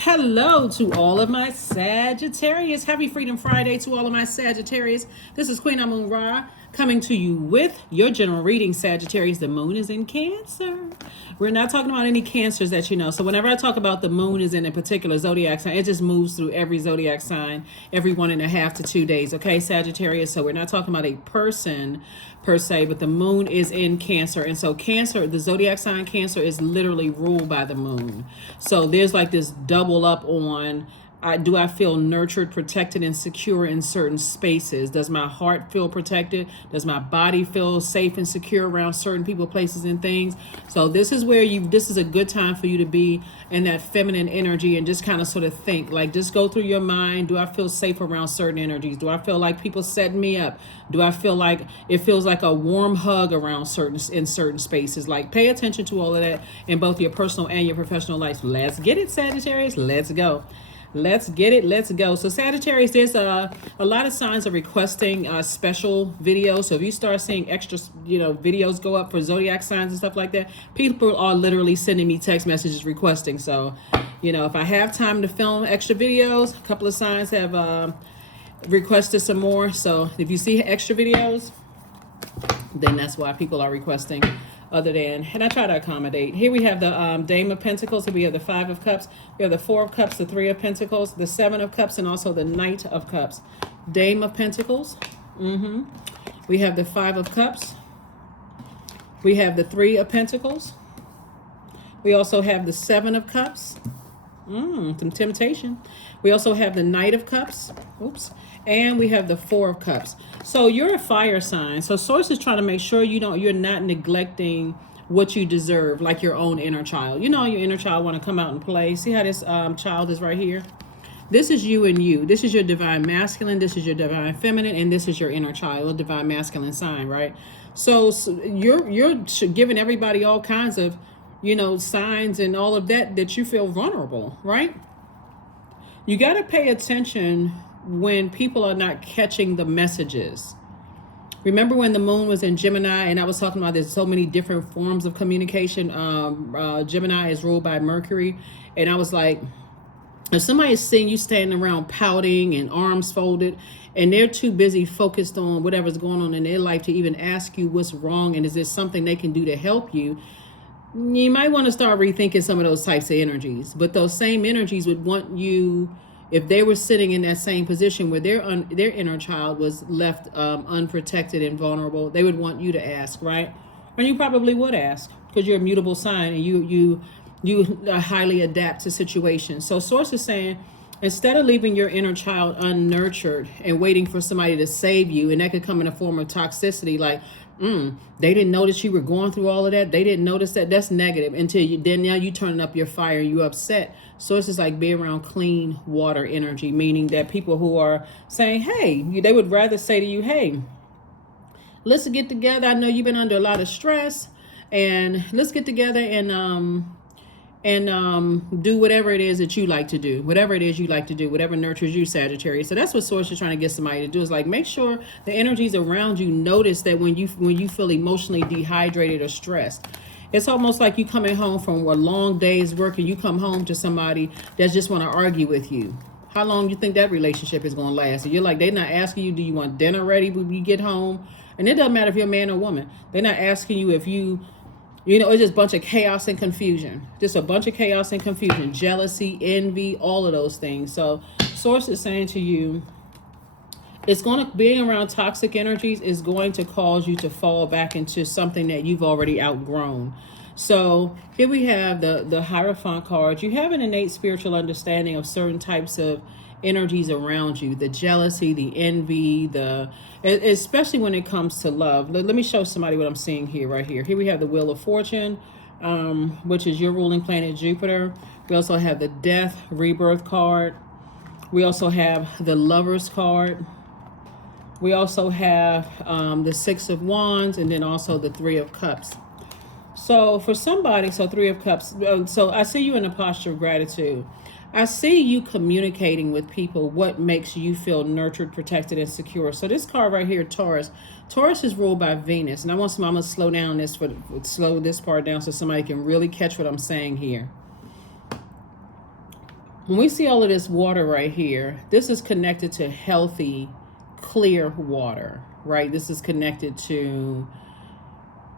Hello to all of my Sagittarius. Happy Freedom Friday to all of my Sagittarius. This is Queen Amun Ra coming to you with your general reading, Sagittarius. The moon is in Cancer. We're not talking about any cancers that you know. So whenever I talk about the moon is in a particular zodiac sign, it just moves through every zodiac sign every 1.5 to 2 days. Okay, Sagittarius. So we're not talking about a person per se, but the moon is in Cancer. And so Cancer, the zodiac sign Cancer, is literally ruled by the moon. So there's like this double up on, do I feel nurtured, protected, and secure in certain spaces? Does my heart feel protected? Does my body feel safe and secure around certain people, places, and things? So this is where this is a good time for you to be in that feminine energy and just kind of sort of think, like, just go through your mind. Do I feel safe around certain energies? Do I feel like people setting me up? Do I feel like it feels like a warm hug around certain spaces? Like, pay attention to all of that in both your personal and your professional life. Let's get it, Sagittarius. Let's go. Let's get it. Let's go. So Sagittarius, there's a lot of signs of requesting special videos. So if you start seeing extra, videos go up for zodiac signs and stuff like that, people are literally sending me text messages requesting. So, if I have time to film extra videos, a couple of signs have requested some more. So if you see extra videos, then that's why people are requesting. And I try to accommodate. Here we have the Dame of Pentacles. Here we have the Five of Cups. We have the Four of Cups, the Three of Pentacles, the Seven of Cups, and also the Knight of Cups. Dame of Pentacles. We have the Five of Cups. We have the Three of Pentacles. We also have the Seven of Cups. Some temptation. We also have the Knight of Cups. Oops. And we have the Four of Cups. So you're a fire sign. So Source is trying to make sure you're not neglecting what you deserve, like your own inner child. Your inner child want to come out and play. See how this child is right here? This is you and you. This is your divine masculine. This is your divine feminine. And this is your inner child, a divine masculine sign, right? So you're giving everybody all kinds of, signs and all of that you feel vulnerable, right? You got to pay attention when people are not catching the messages. Remember when the moon was in Gemini and I was talking about there's so many different forms of communication. Gemini is ruled by Mercury. And I was like, if somebody is seeing you standing around pouting and arms folded and they're too busy focused on whatever's going on in their life to even ask you what's wrong and is there something they can do to help you, you might want to start rethinking some of those types of energies. But those same energies would want you, if they were sitting in that same position where their inner child was left unprotected and vulnerable, they would want you to ask, right? And you probably would ask because you're a mutable sign and you highly adapt to situations. So Source is saying, instead of leaving your inner child unnurtured and waiting for somebody to save you, and that could come in a form of toxicity, like, they didn't notice you were going through all of that. They didn't notice that. That's negative until now you turning up your fire and you upset. So it's just like be around clean water energy, meaning that people who are saying, hey, they would rather say to you, hey, let's get together. I know you've been under a lot of stress and let's get together and do whatever it is that you like to do, whatever nurtures you, Sagittarius. So that's what Source is trying to get somebody to do, is like make sure the energies around you notice that when you feel emotionally dehydrated or stressed. It's almost like you coming home from a long day's work and you come home to somebody that just want to argue with you. How long do you think that relationship is going to last? And you're like, they're not asking you, do you want dinner ready when you get home? And it doesn't matter if you're a man or woman. They're not asking you if it's just a bunch of chaos and confusion. Just a bunch of chaos and confusion. Jealousy, envy, all of those things. So Source is saying to you, being around toxic energies is going to cause you to fall back into something that you've already outgrown. So here we have the Hierophant card. You have an innate spiritual understanding of certain types of energies around you, the jealousy, the envy, especially when it comes to love. Let me show somebody what I'm seeing here, right here. Here we have the Wheel of Fortune, which is your ruling planet, Jupiter. We also have the Death, Rebirth card. We also have the Lovers card. We also have the Six of Wands, and then also the Three of Cups. So for somebody, Three of Cups. So I see you in a posture of gratitude. I see you communicating with people what makes you feel nurtured, protected, and secure. So this card right here, Taurus. Taurus is ruled by Venus. And I'm going to slow this part down so somebody can really catch what I'm saying here. When we see all of this water right here, this is connected to healthy, clear water, right? This is connected to,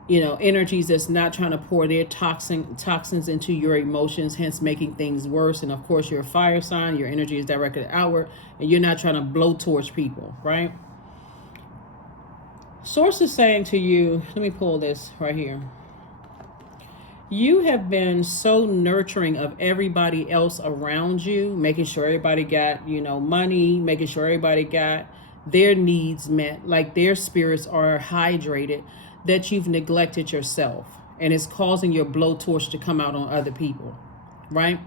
you know, energies that's not trying to pour their toxins into your emotions, hence making things worse. And of course, you're a fire sign, your energy is directed outward, and you're not trying to blow towards people, right? Source is saying to you, let me pull this right here. You have been so nurturing of everybody else around you, making sure everybody got, you know, money, making sure everybody got their needs met, like their spirits are hydrated, that you've neglected yourself, and it's causing your blowtorch to come out on other people, right?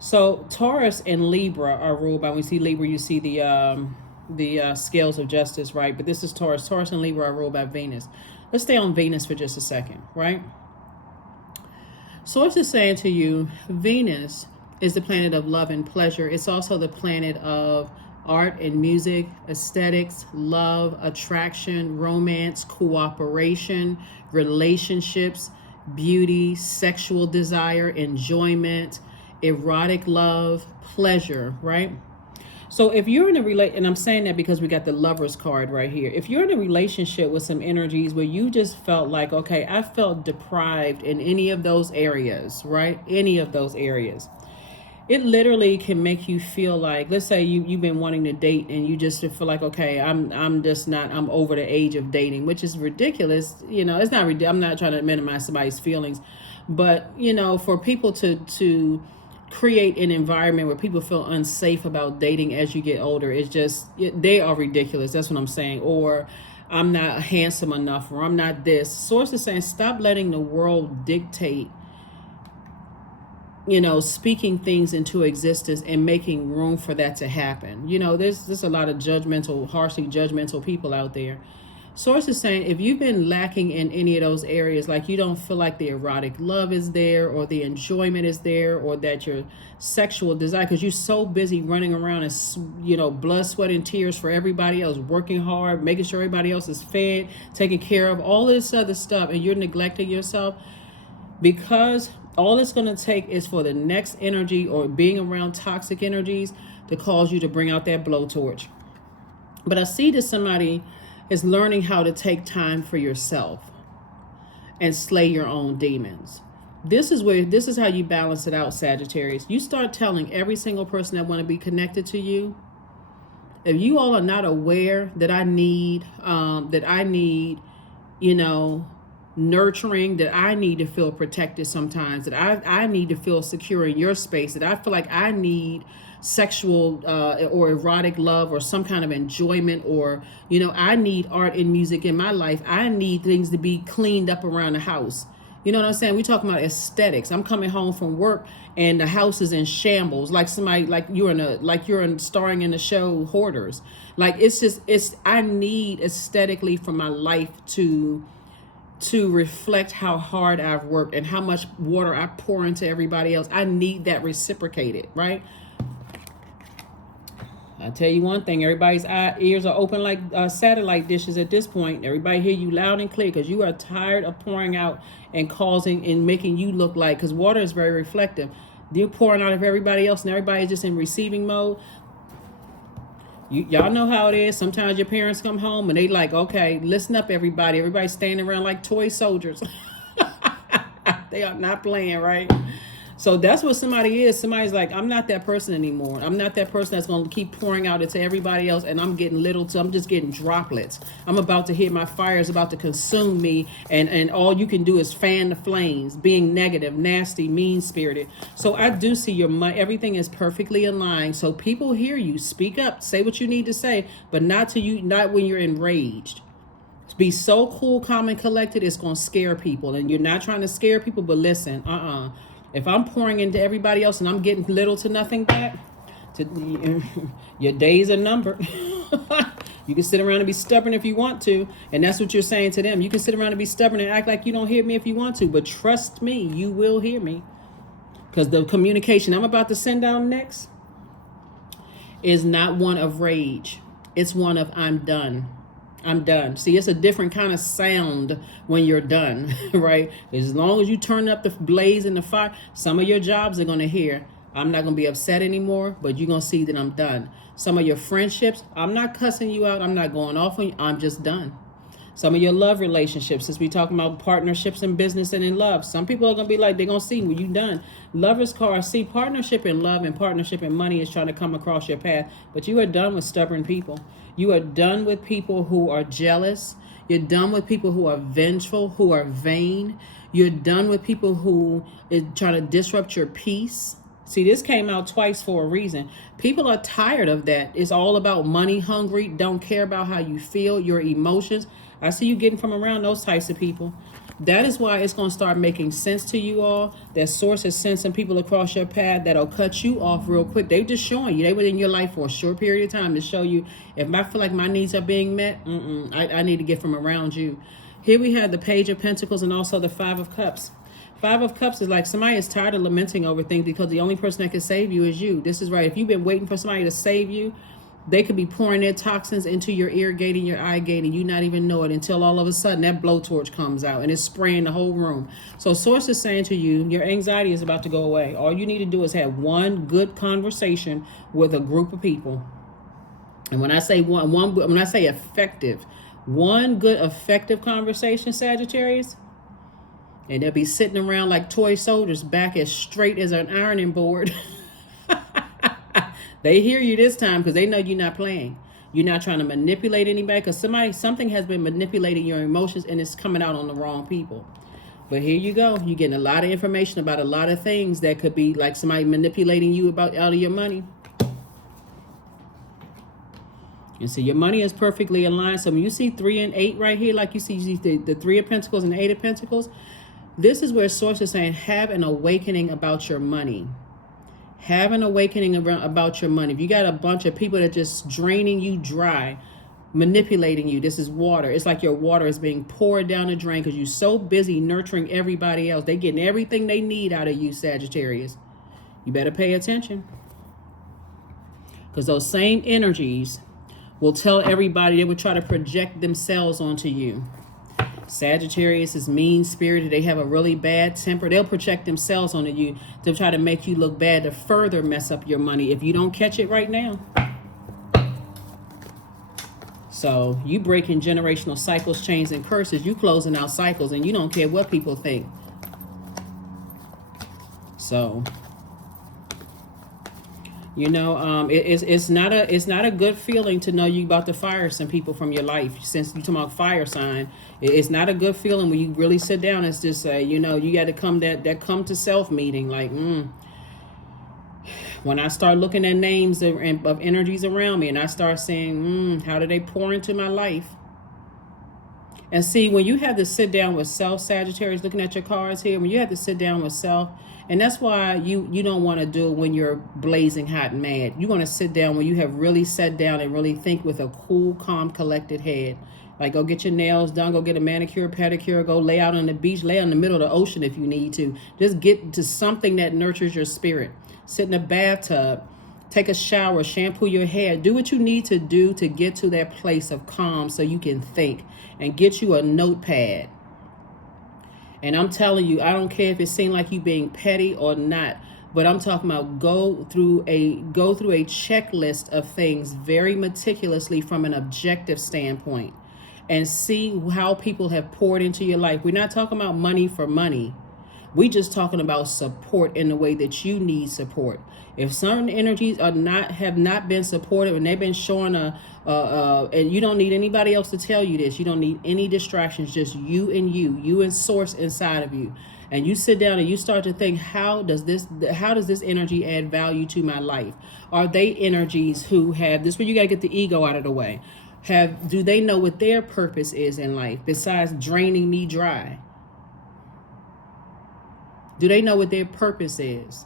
So Taurus and Libra are ruled by, when we see Libra, you see the scales of justice, right? But this is Taurus. Taurus and Libra are ruled by Venus. Let's stay on Venus for just a second, right? Source is saying to you, Venus is the planet of love and pleasure. It's also the planet of art and music, aesthetics, love, attraction, romance, cooperation, relationships, beauty, sexual desire, enjoyment, erotic love, pleasure, right? So if you're in a and I'm saying that because we got the Lovers card right here. If you're in a relationship with some energies where you just felt like, okay, I felt deprived in any of those areas, right? Any of those areas. It literally can make you feel like, let's say you've been wanting to date and you just feel like, okay, I'm over the age of dating, which is ridiculous. You know, it's not, I'm not trying to minimize somebody's feelings, but you know, for people to create an environment where people feel unsafe about dating as you get older, it's just, they are ridiculous. That's what I'm saying. Or I'm not handsome enough, or I'm not this. Source is saying, stop letting the world dictate, you know, speaking things into existence and making room for that to happen. You know, there's a lot of harshly judgmental people out there. Source is saying, if you've been lacking in any of those areas, like you don't feel like the erotic love is there, or the enjoyment is there, or that your sexual desire, because you're so busy running around and, you know, blood, sweat, and tears for everybody else, working hard, making sure everybody else is fed, taken care of, all this other stuff, and you're neglecting yourself, because all it's going to take is for the next energy or being around toxic energies to cause you to bring out that blowtorch. But I see that somebody is learning how to take time for yourself and slay your own demons. This is how you balance it out, Sagittarius. You start telling every single person that want to be connected to you, if you all are not aware that I need, you know, nurturing, that I need to feel protected sometimes, that I need to feel secure in your space, that I feel like I need sexual or erotic love or some kind of enjoyment, or, you know, I need art and music in my life. I need things to be cleaned up around the house. You know what I'm saying? We're talking about aesthetics. I'm coming home from work and the house is in shambles, like somebody, like you're starring in the show Hoarders. Like I need aesthetically for my life to reflect how hard I've worked and how much water I pour into everybody else. I need that reciprocated, right? I tell you one thing, everybody's ears are open like satellite dishes at this point. Everybody hear you loud and clear, because you are tired of pouring out and causing and making you look like, because water is very reflective. You're pouring out of everybody else and everybody's just in receiving mode. Y'all know how it is. Sometimes your parents come home and they like, okay, listen up, everybody. Everybody's standing around like toy soldiers. They are not playing, right? So that's what somebody is. Somebody's like, I'm not that person anymore. I'm not that person that's going to keep pouring out into everybody else, and I'm getting I'm just getting droplets. I'm about to hit, my fire is about to consume me, and all you can do is fan the flames, being negative, nasty, mean-spirited. So I do see everything is perfectly aligned. So people hear you. Speak up. Say what you need to say, but not when you're enraged. Be so cool, calm, and collected, it's going to scare people. And you're not trying to scare people, but listen, if I'm pouring into everybody else and I'm getting little to nothing back, your days are numbered. You can sit around and be stubborn if you want to. And that's what you're saying to them. You can sit around and be stubborn and act like you don't hear me if you want to. But trust me, you will hear me. Because the communication I'm about to send out next is not one of rage. It's one of I'm done. I'm done. See, it's a different kind of sound when you're done, right? As long as you turn up the blaze and the fire, some of your jobs are going to hear, I'm not going to be upset anymore, but you're going to see that I'm done. Some of your friendships, I'm not cussing you out. I'm not going off on you. I'm just done. Some of your love relationships, since we talking about partnerships in business and in love, some people are going to be like, they're going to see when you done. Lover's card, see, partnership in love and partnership in money is trying to come across your path, but you are done with stubborn people. You are done with people who are jealous. You're done with people who are vengeful, who are vain. You're done with people who is trying to disrupt your peace. See, this came out twice for a reason. People are tired of that. It's all about money hungry, don't care about how you feel, your emotions. I see you getting from around those types of people. That is why it's going to start making sense to you all. That source is sensing people across your path that'll cut you off real quick. They're just showing you. They were in your life for a short period of time to show you, if I feel like my needs are being met, I need to get from around you. Here we have the Page of Pentacles and also the Five of Cups. Five of Cups is like somebody is tired of lamenting over things because the only person that can save you is you. This is right. If you've been waiting for somebody to save you, they could be pouring their toxins into your ear gate and your eye gate and you not even know it until all of a sudden that blowtorch comes out and it's spraying the whole room. So Source is saying to you, your anxiety is about to go away. All you need to do is have one good conversation with a group of people. And when I say when I say effective, one good effective conversation, Sagittarius, and they'll be sitting around like toy soldiers, back as straight as an ironing board. They hear you this time because they know you're not playing. You're not trying to manipulate anybody because something has been manipulating your emotions and it's coming out on the wrong people. But here you go. You're getting a lot of information about a lot of things that could be like somebody manipulating you out of your money. And so your money is perfectly aligned. So when you see 3 and 8 right here, like you see the 3 of Pentacles and the 8 of Pentacles, this is where Source is saying, have an awakening about your money. Have an awakening about your money. If you got a bunch of people that just draining you dry, manipulating you, this is water. It's like your water is being poured down the drain because you're so busy nurturing everybody else. They getting everything they need out of you, Sagittarius. You better pay attention. Because those same energies will tell everybody, they will try to project themselves onto you. Sagittarius is mean-spirited. They have a really bad temper. They'll project themselves onto you to try to make you look bad, to further mess up your money if you don't catch it right now. So you breaking generational cycles, chains, and curses. You closing out cycles, and you don't care what people think. So, you know, it's not a good feeling to know you about to fire some people from your life. Since you're talking about fire sign, it's not a good feeling when you really sit down and just say, you know, you got to come that come to self meeting. Like, when I start looking at names of energies around me, and I start saying, how do they pour into my life? And see, when you have to sit down with self, Sagittarius, looking at your cards here, when you have to sit down with self, and that's why you don't want to do it when you're blazing hot and mad. You want to sit down when you have really sat down and really think with a cool, calm, collected head. Like, go get your nails done, go get a manicure, pedicure, go lay out on the beach, lay out in the middle of the ocean if you need to. Just get to something that nurtures your spirit. Sit in a bathtub, take a shower, shampoo your hair. Do what you need to do to get to that place of calm so you can think. And get you a notepad. And I'm telling you, I don't care if it seems like you being petty or not, but I'm talking about go through a checklist of things very meticulously from an objective standpoint and see how people have poured into your life. We're not talking about money for money. We just talking about support in the way that you need support. If certain energies have not been supportive and they've been showing and you don't need anybody else to tell you this. You don't need any distractions, just you and Source inside of you. And you sit down and you start to think, how does this energy add value to my life? Are they energies who have this? Where you got to get the ego out of the way. Do they know what their purpose is in life besides draining me dry? Do they know what their purpose is?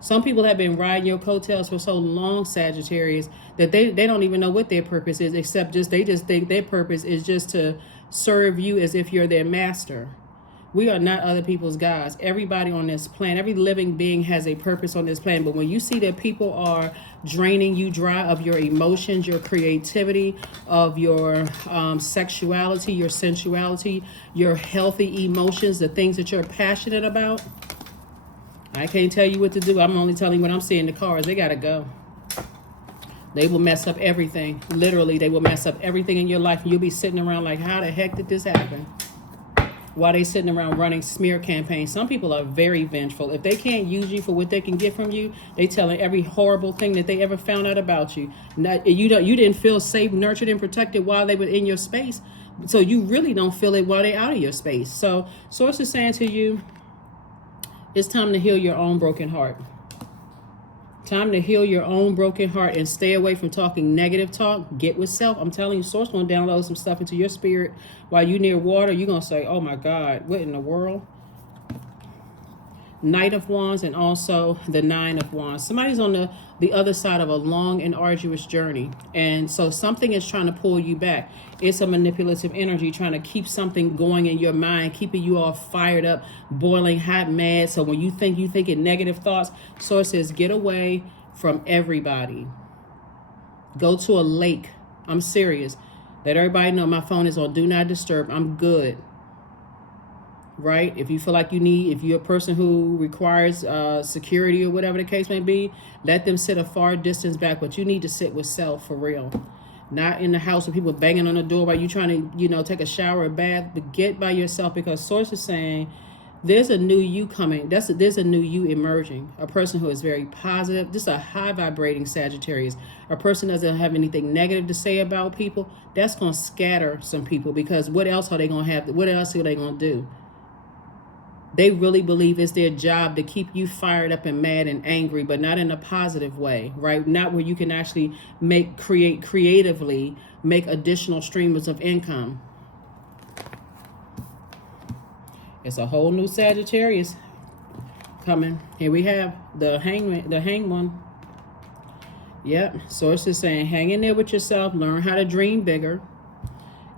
Some people have been riding your coattails for so long, Sagittarius, that they don't even know what their purpose is, except they just think their purpose is just to serve you as if you're their master. We are not other people's gods. Everybody on this planet, every living being has a purpose on this planet. But when you see that people are draining you dry of your emotions, your creativity, of your sexuality, your sensuality, your healthy emotions, the things that you're passionate about, I can't tell you what to do. I'm only telling you what I'm seeing in the cards. They got to go. They will mess up everything. Literally, they will mess up everything in your life. And you'll be sitting around like, how the heck did this happen? While they sitting around running smear campaigns. Some people are very vengeful. If they can't use you for what they can get from you, they telling every horrible thing that they ever found out about you. You didn't feel safe, nurtured, and protected while they were in your space. So you really don't feel it while they're out of your space. So Source is saying to you, it's time to heal your own broken heart. Time to heal your own broken heart and stay away from talking negative talk. Get with self. I'm telling you, Source going to download some stuff into your spirit while you near water. You're going to say, oh my God, what in the world? Knight of Wands and also the Nine of Wands. Somebody's on the other side of a long and arduous journey. And so something is trying to pull you back. It's a manipulative energy trying to keep something going in your mind, keeping you all fired up, boiling hot, mad. So when you thinking negative thoughts, Source says, get away from everybody. Go to a lake. I'm serious. Let everybody know my phone is on Do Not Disturb. I'm good. Right? If you feel like if you're a person who requires security or whatever the case may be, let them sit a far distance back. But you need to sit with self for real. Not in the house with people banging on the door while you trying to, take a shower or bath. But get by yourself, because Source is saying there's a new you coming. There's a new you emerging. A person who is very positive. This is a high vibrating Sagittarius. A person doesn't have anything negative to say about people. That's going to scatter some people, because what else are they going to have? What else are they going to do? They really believe it's their job to keep you fired up and mad and angry, but not in a positive way, right? Not where you can actually creatively make additional streams of income. It's a whole new Sagittarius coming. Here we have the hanged one. Yep. Source is saying, hang in there with yourself. Learn how to dream bigger.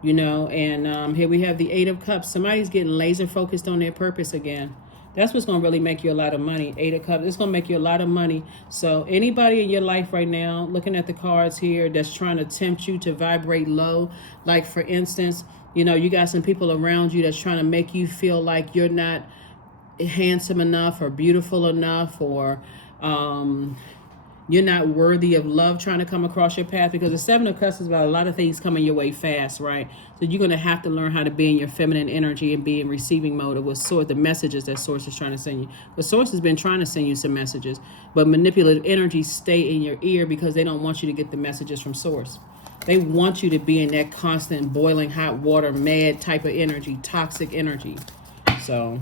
And here we have the Eight of Cups. Somebody's getting laser focused on their purpose again. That's what's going to really make you a lot of money. Eight of Cups. It's going to make you a lot of money. So anybody in your life right now, looking at the cards here, that's trying to tempt you to vibrate low. Like, for instance, you got some people around you that's trying to make you feel like you're not handsome enough or beautiful enough, or you're not worthy of love trying to come across your path, because the Seven of Cups is about a lot of things coming your way fast, right? So you're going to have to learn how to be in your feminine energy and be in receiving mode of what the messages that Source is trying to send you. The Source has been trying to send you some messages, but manipulative energies stay in your ear because they don't want you to get the messages from Source. They want you to be in that constant boiling hot water, mad type of energy, toxic energy. So,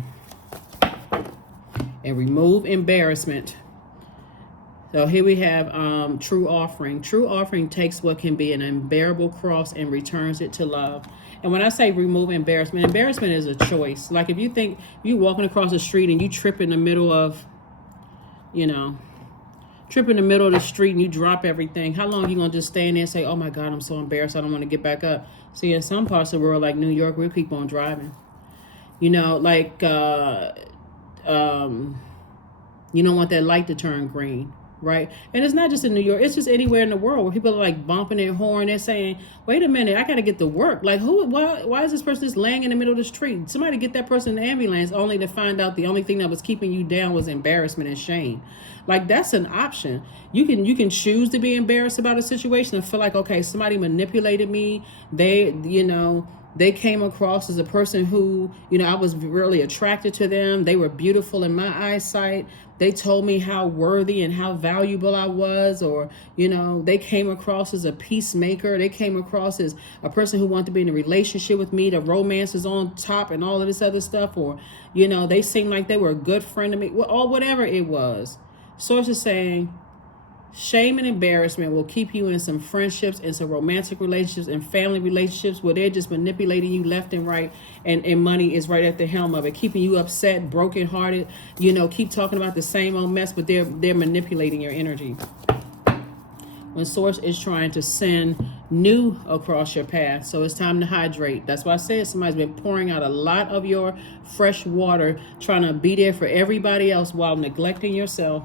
and remove embarrassment. So here we have true offering. True offering takes what can be an unbearable cross and returns it to love. And when I say remove embarrassment is a choice. Like, if you think you walking across the street and you trip in the middle of, the street and you drop everything, how long are you going to just stand there and say, oh my God, I'm so embarrassed, I don't want to get back up? See, in some parts of the world, like New York, we'll keep on driving. You don't want that light to turn green. Right? And it's not just in New York, it's just anywhere in the world where people are like bumping their horn. They're saying, wait a minute, I got to get to work. Like, why is this person just laying in the middle of the street? Somebody get that person in the ambulance, only to find out the only thing that was keeping you down was embarrassment and shame. Like, that's an option. You can choose to be embarrassed about a situation and feel like, okay, somebody manipulated me. They came across as a person who, I was really attracted to them. They were beautiful in my eyesight. They told me how worthy and how valuable I was, or, they came across as a peacemaker. They came across as a person who wanted to be in a relationship with me. The romance is on top and all of this other stuff. Or, they seemed like they were a good friend to me, or whatever it was. Source is saying, shame and embarrassment will keep you in some friendships and some romantic relationships and family relationships where they're just manipulating you left and right, and money is right at the helm of it, keeping you upset, brokenhearted, keep talking about the same old mess, but they're manipulating your energy. When Source is trying to send new across your path. So it's time to hydrate. That's why I said somebody's been pouring out a lot of your fresh water, trying to be there for everybody else while neglecting yourself.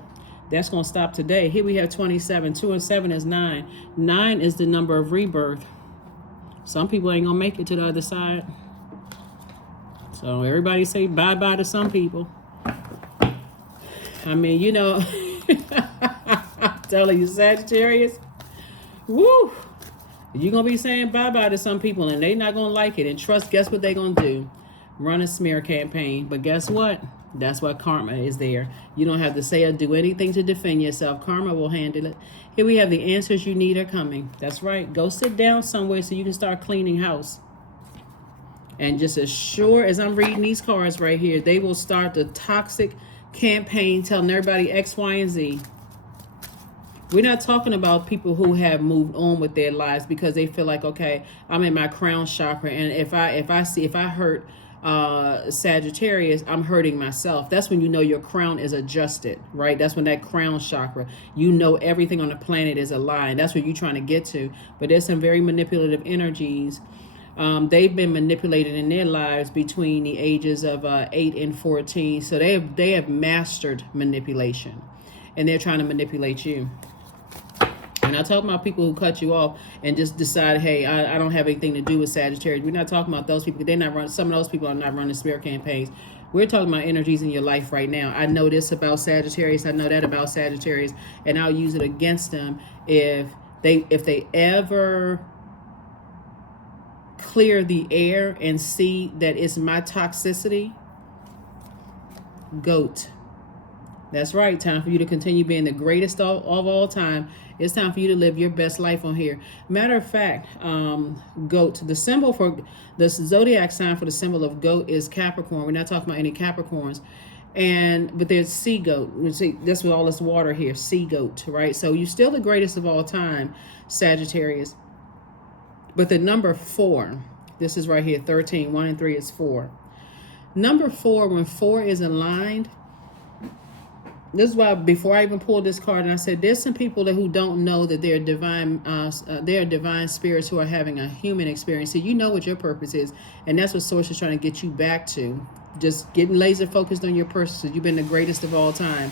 That's going to stop today. Here we have 27. 2 and 7 is 9. 9 is the number of rebirth. Some people ain't going to make it to the other side. So everybody say bye-bye to some people. I mean, you know, I'm telling you, Sagittarius, woo, you're going to be saying bye-bye to some people, and they're not going to like it. And trust, guess what they're going to do? Run a smear campaign. But guess what? That's why karma is there. You don't have to say or do anything to defend yourself. Karma will handle it. Here we have the answers you need are coming. That's right. Go sit down somewhere so you can start cleaning house. And just as sure as I'm reading these cards right here, they will start the toxic campaign telling everybody X, Y, and Z. We're not talking about people who have moved on with their lives because they feel like, okay, I'm in my crown chakra, and if I hurt Sagittarius, I'm hurting myself. That's when you know your crown is adjusted, right? That's when that crown chakra, you know everything on the planet is aligned. That's what you're trying to get to. But there's some very manipulative energies. They've been manipulated in their lives between the ages of 8 and 14. So they have mastered manipulation, and they're trying to manipulate you. We're not talking about people who cut you off and just decide, hey, I don't have anything to do with Sagittarius. We're not talking about those people. They're not running. Some of those people are not running smear campaigns. We're talking about energies in your life right now. I know this about Sagittarius. I know that about Sagittarius, and I'll use it against them if they ever clear the air and see that it's my toxicity. Goat. That's right. Time for you to continue being the greatest of all time. It's time for you to live your best life on here. Matter of fact, goat, the symbol for the zodiac sign for the symbol of goat is Capricorn. We're not talking about any Capricorns. But there's sea goat. See, that's with all this water here, sea goat, right? So you're still the greatest of all time, Sagittarius. But the number 4, this is right here, 13, 1 and 3 is 4. Number 4, when 4 is aligned, this is why before I even pulled this card, and I said there's some people who don't know that they're divine spirits who are having a human experience. So you know what your purpose is, and that's what Source is trying to get you back to. Just getting laser focused on your purpose. You've been the greatest of all time.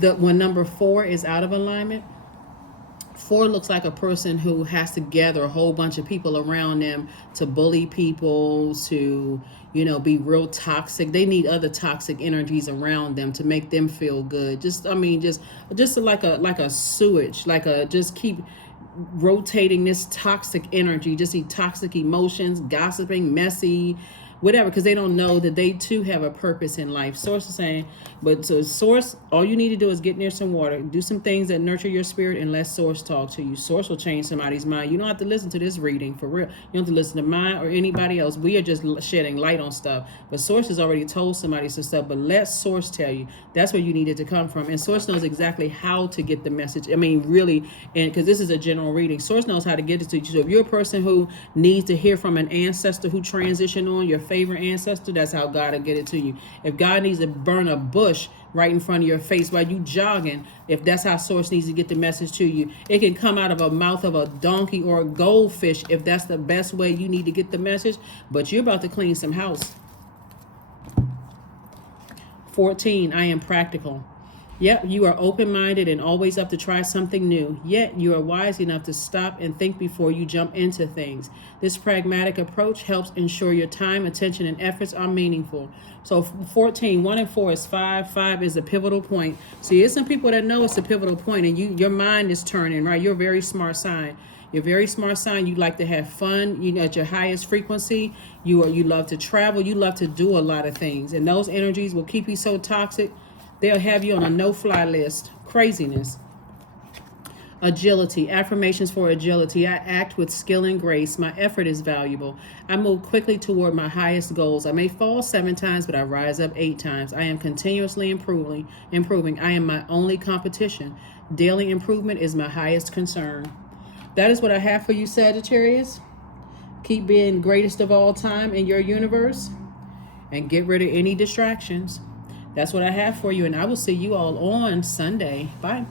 When number 4 is out of alignment, 4 looks like a person who has to gather a whole bunch of people around them to bully people, to, you know, be real toxic. They need other toxic energies around them to make them feel good. Just like a sewage, just keep rotating this toxic energy, just see toxic emotions, gossiping, messy, whatever, because they don't know that they too have a purpose in life. Source is saying, but so Source, all you need to do is get near some water, do some things that nurture your spirit, and let Source talk to you. Source will change somebody's mind. You don't have to listen to this reading, for real. You don't have to listen to mine or anybody else. We are just shedding light on stuff. But Source has already told somebody some stuff, but let Source tell you. That's where you need it to come from. And Source knows exactly how to get the message. I mean, really, and because this is a general reading, Source knows how to get it to you. So if you're a person who needs to hear from an ancestor who transitioned on, your favorite ancestor, that's how God will get it to you. If God needs to burn a bush right in front of your face while you jogging, if that's how Source needs to get the message to you, it can come out of a mouth of a donkey or a goldfish if that's the best way you need to get the message. But you're about to clean some house. 14, I am practical. Yep, you are open-minded and always up to try something new. Yet you are wise enough to stop and think before you jump into things. This pragmatic approach helps ensure your time, attention, and efforts are meaningful. So 14, 1 and 4 is 5. 5 is a pivotal point. See, there's some people that know it's a pivotal point, and your mind is turning, right? You're a very smart sign. You're a very smart sign. You like to have fun. You know, at your highest frequency, you love to travel. You love to do a lot of things, and those energies will keep you so toxic. They'll have you on a no-fly list. Craziness. Agility. Affirmations for agility. I act with skill and grace. My effort is valuable. I move quickly toward my highest goals. I may fall 7 times, but I rise up 8 times. I am continuously improving. I am my only competition. Daily improvement is my highest concern. That is what I have for you, Sagittarius. Keep being greatest of all time in your universe, and get rid of any distractions. That's what I have for you, and I will see you all on Sunday. Bye.